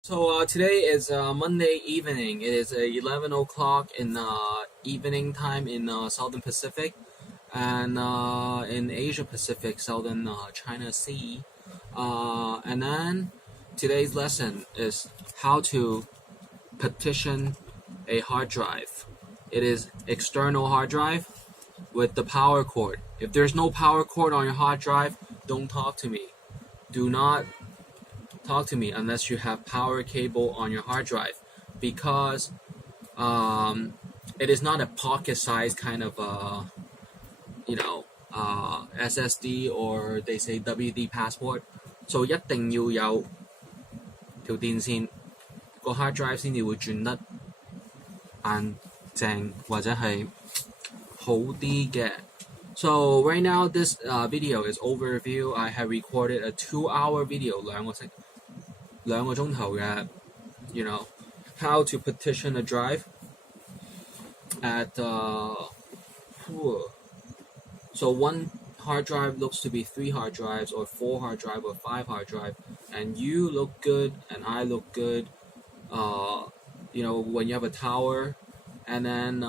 So today is Monday evening. It is 11 o'clock in evening time in Southern Pacific and in Asia Pacific, Southern China Sea. And then today's lesson is how to partition a hard drive. It is external hard drive with the power cord. If there's no power cord on your hard drive, don't talk to me. Do not talk to me unless you have power cable on your hard drive, because it is not a pocket-sized kind of SSD or they say WD passport. So 一定要有條電線，個 hard drive 先至會轉得硬淨或者係好啲嘅。So right now this video is overview. I have recorded a 2-hour video, 兩個鐘頭嘅how to partition a drive at so one hard drive looks to be 3 hard drives or 4 hard drive or 5 hard drive, and you look good and I look good when you have a tower, and then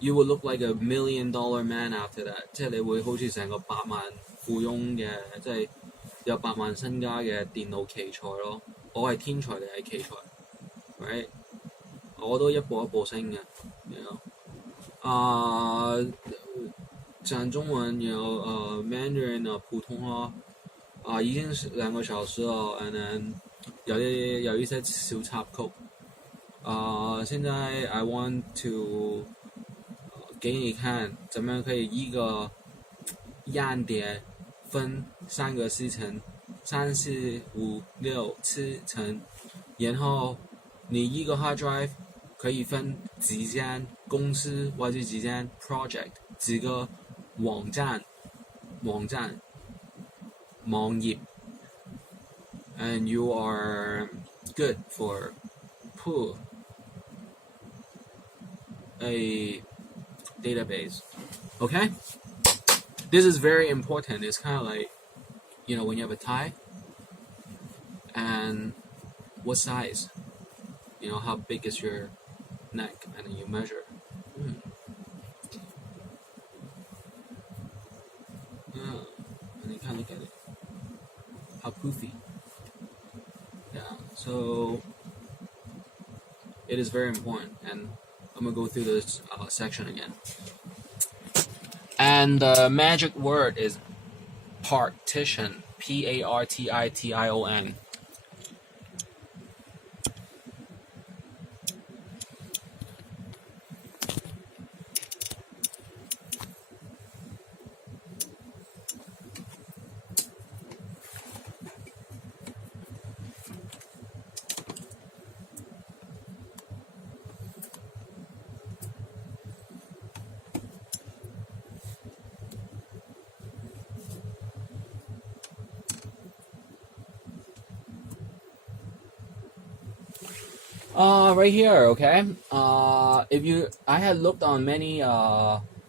you will look like a $1 million man after that. 即係你會好似成個百萬富翁嘅，即係有100萬身家嘅電腦奇才咯。我係天才定係奇才 ？Right？ 我都一步一步升嘅講中文Mandarin 普通話已經2個小時了 and then 有一些小插曲現在 I want to 給你看怎麼樣可以一個硬碟分3個時辰3、4、5、6、7層，然後你一個 hard drive 可以分幾間公司或者幾間 project 幾個網頁 and you are good for pull a database. Okay? This is very important. It's kind of like, when you have a tie, and what size, how big is your neck, and then you measure. And you kind of look at it. How poofy. Yeah, so it is very important, and I'm going to go through this section again. And the magic word is partition. Partition. Right here, okay. I had looked on many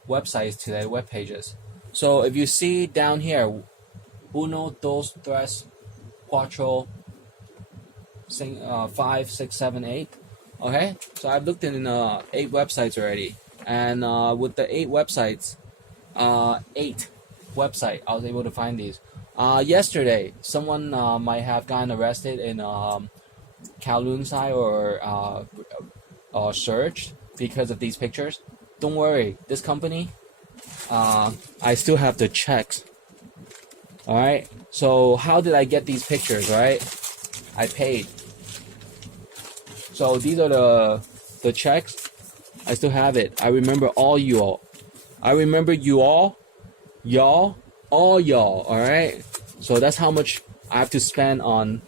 websites today, web pages. So if you see down here, 1, 2, 3, 4, 5, 6, 7, 8. Okay, so I've looked in 8 websites already, and with the 8 websites, I was able to find these. Yesterday, someone might have gotten arrested in Kowloon side or searched because of these pictures. Don't worry, this company, I still have the checks. Alright, so how did I get these pictures, right? I paid. So these are the checks. I still have it. I remember all you all. I remember you all, y'all, all y'all, alright? So that's how much I have to spend on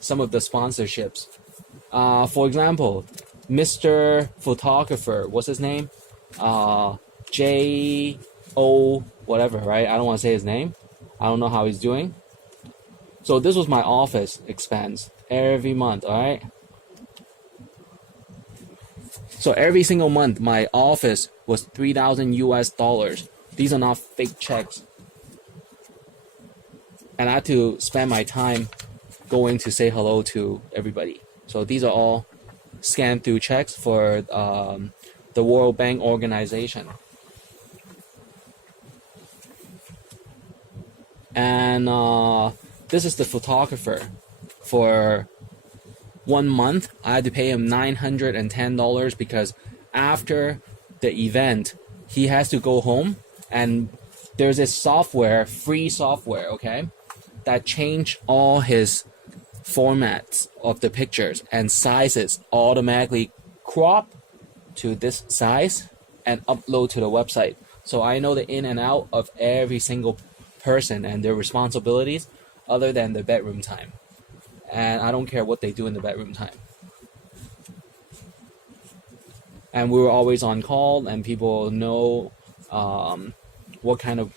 some of the sponsorships. For example, Mr. Photographer, what's his name? J.O. whatever, right? I don't want to say his name. I don't know how he's doing. So this was my office expense every month, alright? So every single month, my office was $3,000. These are not fake checks. And I had to spend my time going to say hello to everybody. So these are all scanned through checks for the World Bank organization. And this is the photographer. For 1 month, I had to pay him $910 because after the event, he has to go home, and there's this software, free software, okay, that changed all his formats of the pictures and sizes, automatically crop to this size and upload to the website. So I know the in and out of every single person and their responsibilities other than the bedroom time. And I don't care what they do in the bedroom time. And we were always on call, and people know what kind of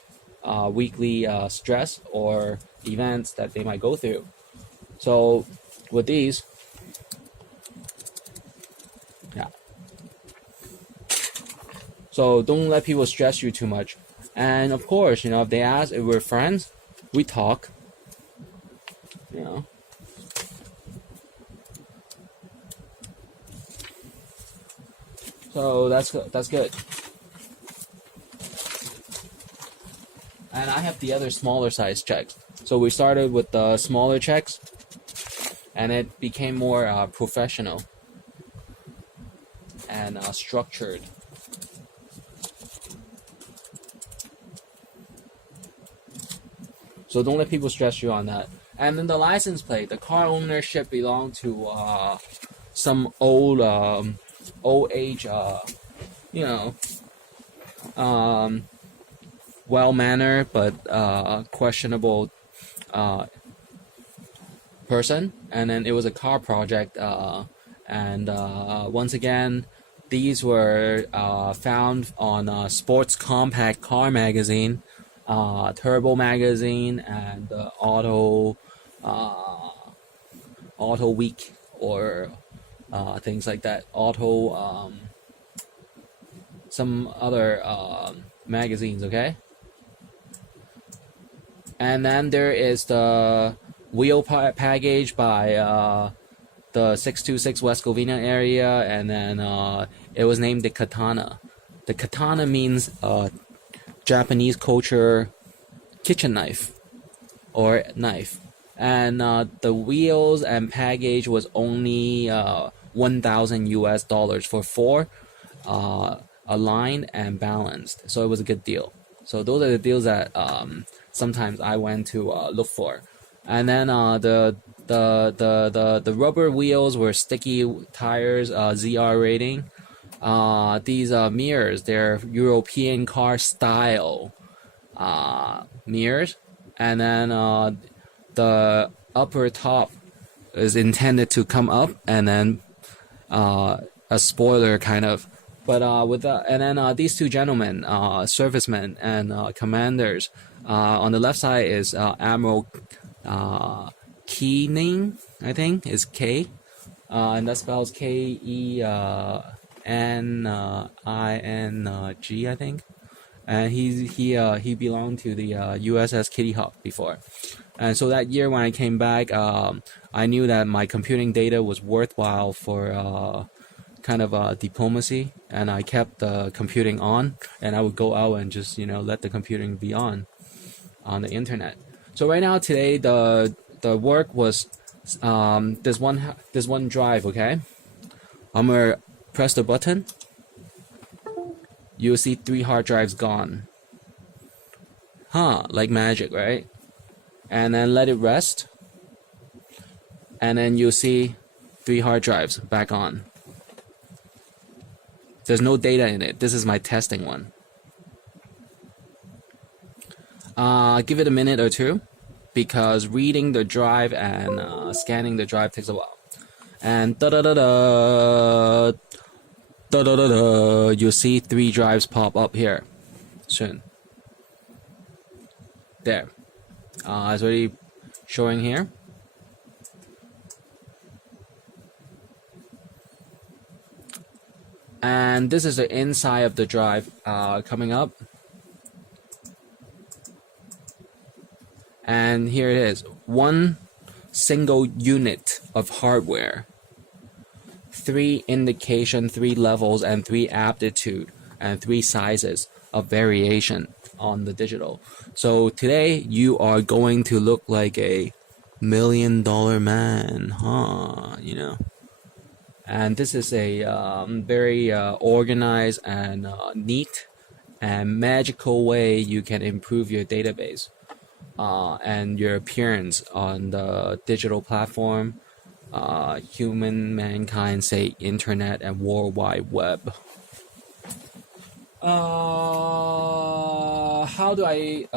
weekly stress or events that they might go through. So with these, yeah. So don't let people stress you too much. And of course, you know, if they ask if we're friends, we talk. You know. So that's good. And I have the other smaller size checks. So we started with the smaller checks, and it became more professional and structured. So don't let people stress you on that. And then the license plate, the car ownership belonged to some old age, well-mannered but questionable person. And then it was a car project, and once again, these were found on Sports Compact Car Magazine, Turbo Magazine, and Auto Week, or things like that. Some other magazines, okay? And then there is the wheel package by the 626 West Covina area, and then it was named the Katana. The Katana means Japanese culture kitchen knife or knife. And the wheels and package was only $1,000 US for 4, aligned and balanced. So it was a good deal. So those are the deals that sometimes I went to look for. And then the rubber wheels were sticky tires, ZR rating. These mirrors, they're European car style mirrors. And then the upper top is intended to come up, and then a spoiler kind of. But and then these two gentlemen, servicemen and commanders. On the left side is Admiral Keening, I think is K, and that spells KENING, I think. And he belonged to the USS Kitty Hawk before. And so that year when I came back, I knew that my computing data was worthwhile for kind of diplomacy, and I kept the computing on, and I would go out and just, you know, let the computing be on the internet. So right now today the work was this one drive, okay? I'm gonna press the button. You'll see 3 hard drives gone. Like magic, right? And then let it rest. And then you'll see 3 hard drives back on. There's no data in it. This is my testing one. Give it a minute or two, because reading the drive and scanning the drive takes a while. And you'll see 3 drives pop up here soon. There. It's already showing here. And this is the inside of the drive coming up. And here it is. One single unit of hardware, 3 indication, 3 levels, and 3 aptitude, and 3 sizes of variation on the digital. So today you are going to look like a $1 million man, And this is a very organized and neat and magical way you can improve your database and your appearance on the digital platform, mankind, say, internet and World Wide Web. How do I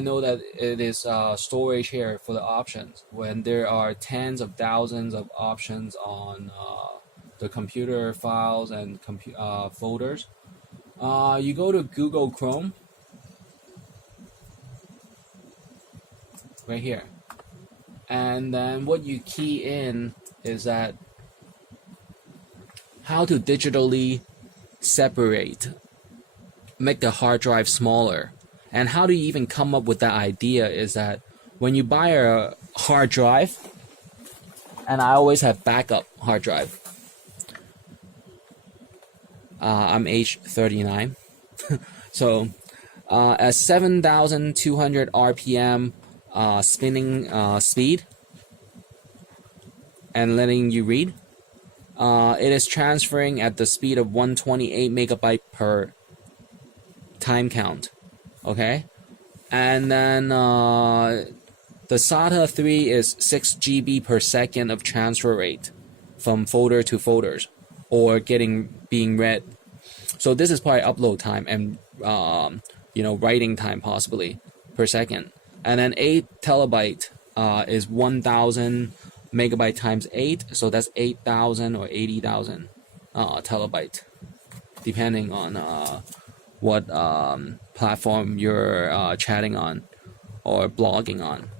know that it is storage here for the options when there are tens of thousands of options on the computer files and folders? You go to Google Chrome right here, and then what you key in is that how to digitally make the hard drive smaller. And how do you even come up with that idea is that when you buy a hard drive, and I always have backup hard drive. I'm age 39. So at 7,200 RPM spinning speed and letting you read, it is transferring at the speed of 128 megabyte per time count. Okay, and then the SATA 3 is 6 GB per second of transfer rate from folder to folders, or being read. So this is probably upload time and writing time possibly per second. And then 8 terabyte is 1,000 megabyte times 8, so that's 8,000 or 80,000 terabyte, depending on what platform you're chatting on or blogging on.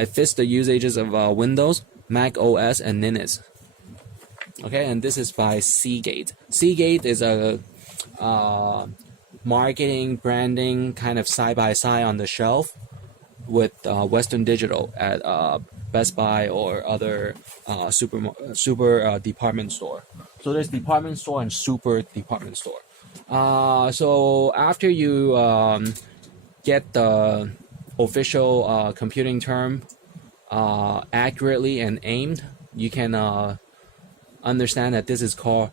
It fits the usages of Windows, Mac OS, and Linux. Okay, and this is by Seagate. Seagate is a marketing, branding kind of side-by-side on the shelf with Western Digital at Best Buy or other super department store. So there's department store and super department store. So after you get the official computing term accurately and aimed, you can understand that this is called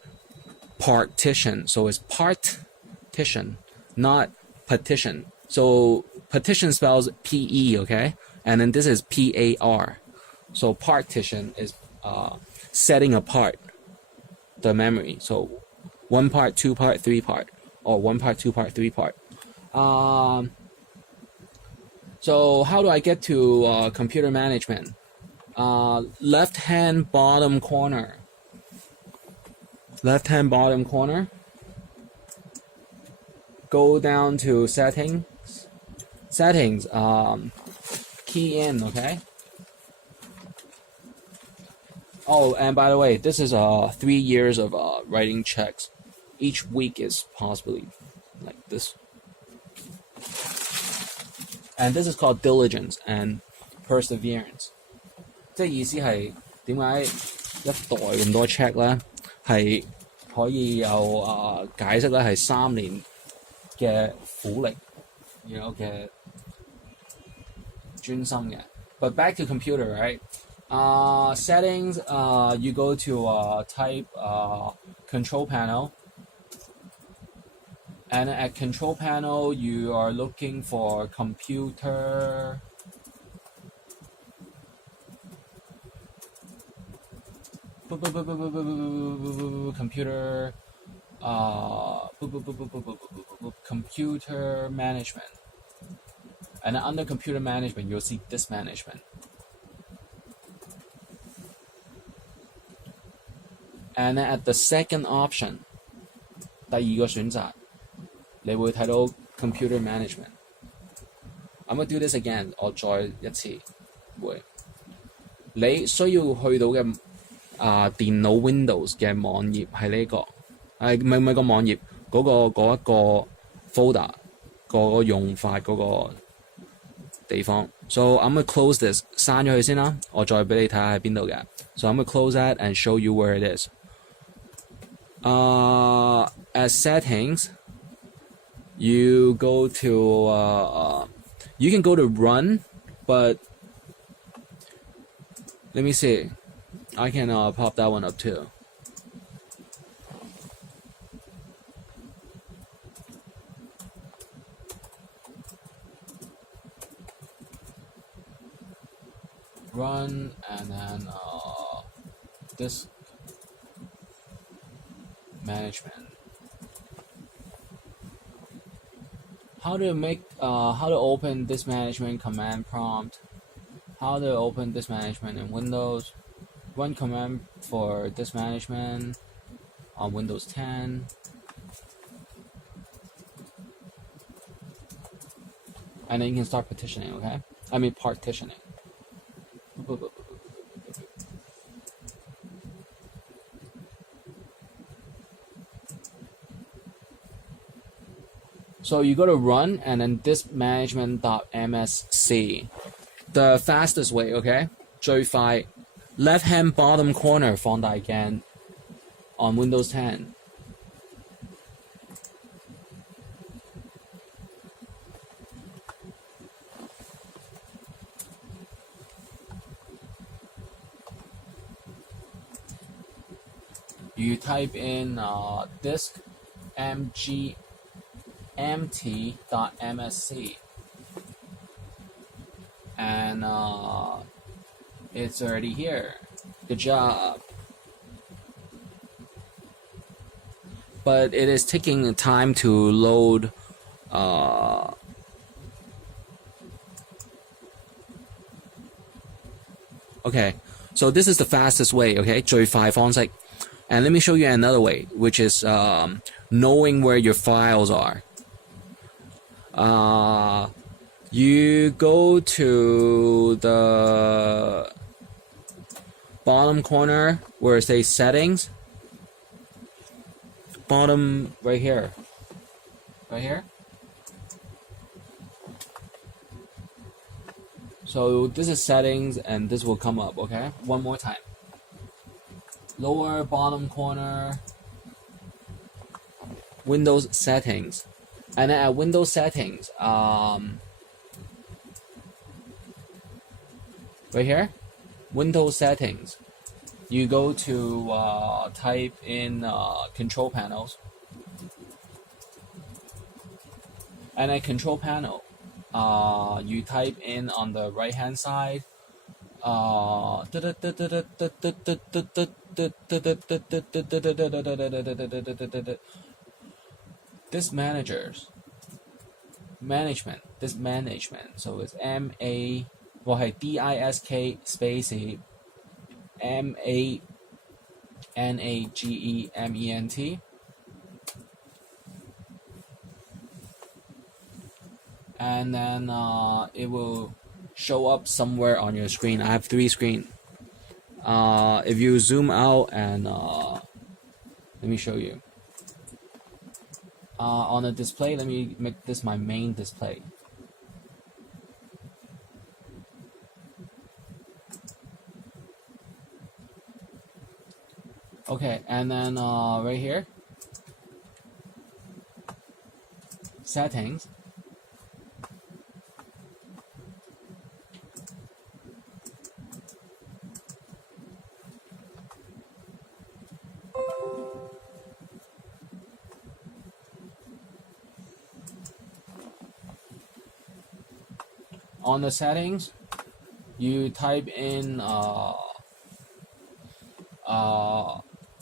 partition. So it's partition, not petition. So petition spells P-E, okay? And then this is P-A-R. So partition is setting apart the memory. So 1 part, 2 part, 3 part, or 1 part, 2 part, 3 part. So how do I get to computer management? Left-hand bottom corner. Left-hand bottom corner. Go down to settings. Settings. Key in, okay? Oh, and by the way, this is 3 years of writing checks. Each week is possibly like this. And this is called diligence and perseverance. 即係意思係點解一袋咁多 check 咧，係可以有解釋咧係3年嘅苦力，嘅專心嘅。But back to computer, right? Settings. You go to type control panel. And at control panel, you are looking for computer. Computer management. And under computer management, you'll see disk management. And then at the second option, 第二個選擇。你會睇到 computer management. I'm gonna do this again. 我再一次會。你需要去到嘅電腦 Windows 嘅網頁係呢個，唔係個網頁嗰一個 folder 個用法嗰個地方。So I'm gonna close this， 刪咗佢先啦，我再俾你睇下喺邊度嘅。So I'm gonna close that and show you where it is. As settings, you go to you can go to run, but let me see. I can pop that one up too. Run and then disk management. How to open disk management command prompt. How to open disk management in Windows. Run command for disk management on Windows 10. And then you can start partitioning, okay? I mean partitioning. So you go to run and then disk management.msc. The fastest way, okay? 最快 left hand bottom corner 放大鏡 on Windows 10. You type in disk mt.msc and it's already here. Good job. But it is taking time to load okay, so this is the fastest way, okay? 最快方式. And let me show you another way, which is knowing where your files are. You go to the bottom corner where it says settings. Bottom right here. Right here. So this is settings and this will come up, okay? One more time. Lower bottom corner, Windows settings, and then at Windows settings, right here, Windows settings, you go to type in control panels, and at control panel, you type in on the right hand side, this management, so it's MA 或係 DISK space MANAGEMENT and then it will show up somewhere on your screen. I have 3 screens. If you zoom out and let me show you. On the display, let me make this my main display. Okay, and then right here, settings. On the settings, you type in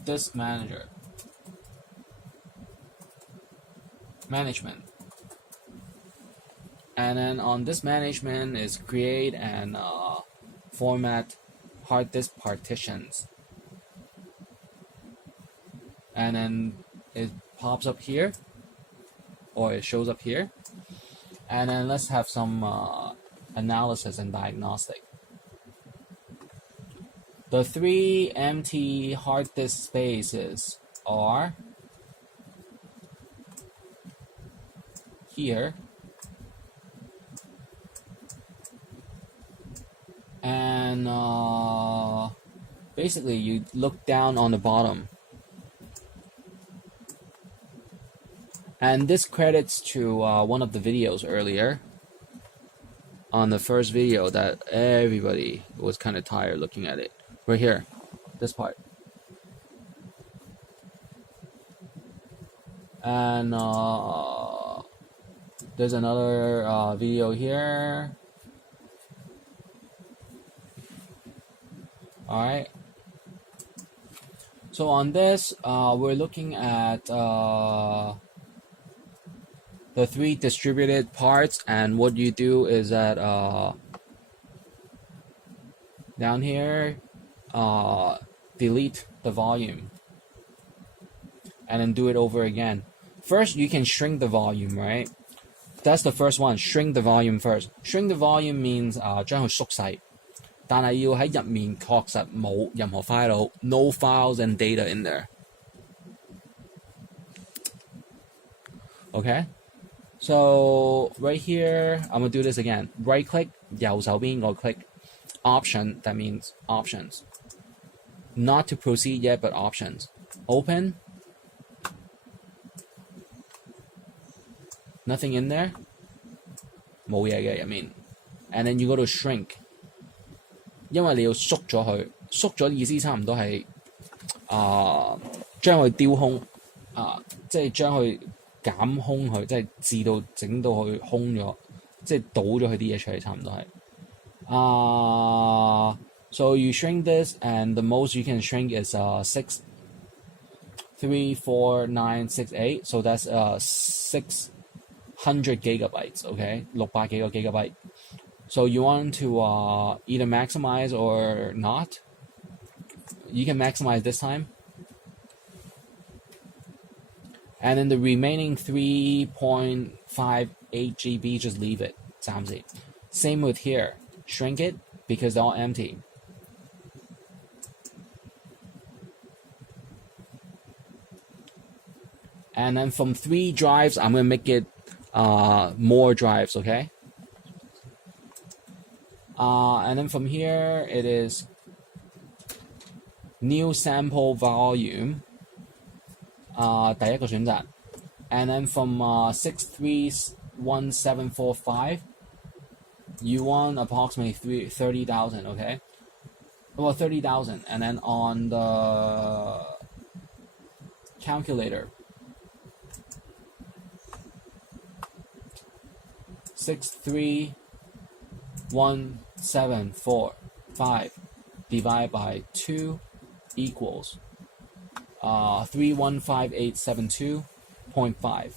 disk management, and then on this management is create and format hard disk partitions, and then it pops up here or it shows up here, and then let's have some analysis and diagnostic. The 3 empty hard disk spaces are here, basically you look down on the bottom. And this credits to one of the videos earlier. On the first video that everybody was kind of tired looking at it. Right here, this part. And there's another video here. Alright. So on this, we're looking at the 3 distributed parts, and what you do is that down here, delete the volume and then do it over again. First, you can shrink the volume, right? That's the first one. Shrink the volume first. Shrink the volume means 將佢縮細，但係要喺入面確實冇任何 file, no files and data in there. Okay? So right here, I'm going to do this again. Right click, 右手邊個 click. Option, that means options. Not to proceed yet, but options. Open. Nothing in there. 冇嘢嘅入面. And then you go to shrink. 因為你要縮咗佢，縮咗意思差唔多係將佢丟空即係將佢減空佢，即係至到整到佢空咗，即係倒咗佢啲嘢出嚟，差唔多係。So you shrink this, and the most you can shrink is 6, 3, 4, 9, 6, 8. So that's 600 gigabytes. Okay, 600幾個 gigabyte. So you want to either maximize or not. You can maximize this time. And then the remaining 3.58 GB, just leave it. Same with here. Shrink it because they're all empty. And then from 3 drives, I'm going to make it more drives, okay? And then from here, it is new sample volume. 第一個選擇. And then from 631745, you want approximately 30,000, okay? Well, 30,000. And then on the calculator, 631745 divided by 2 equals 315872.5.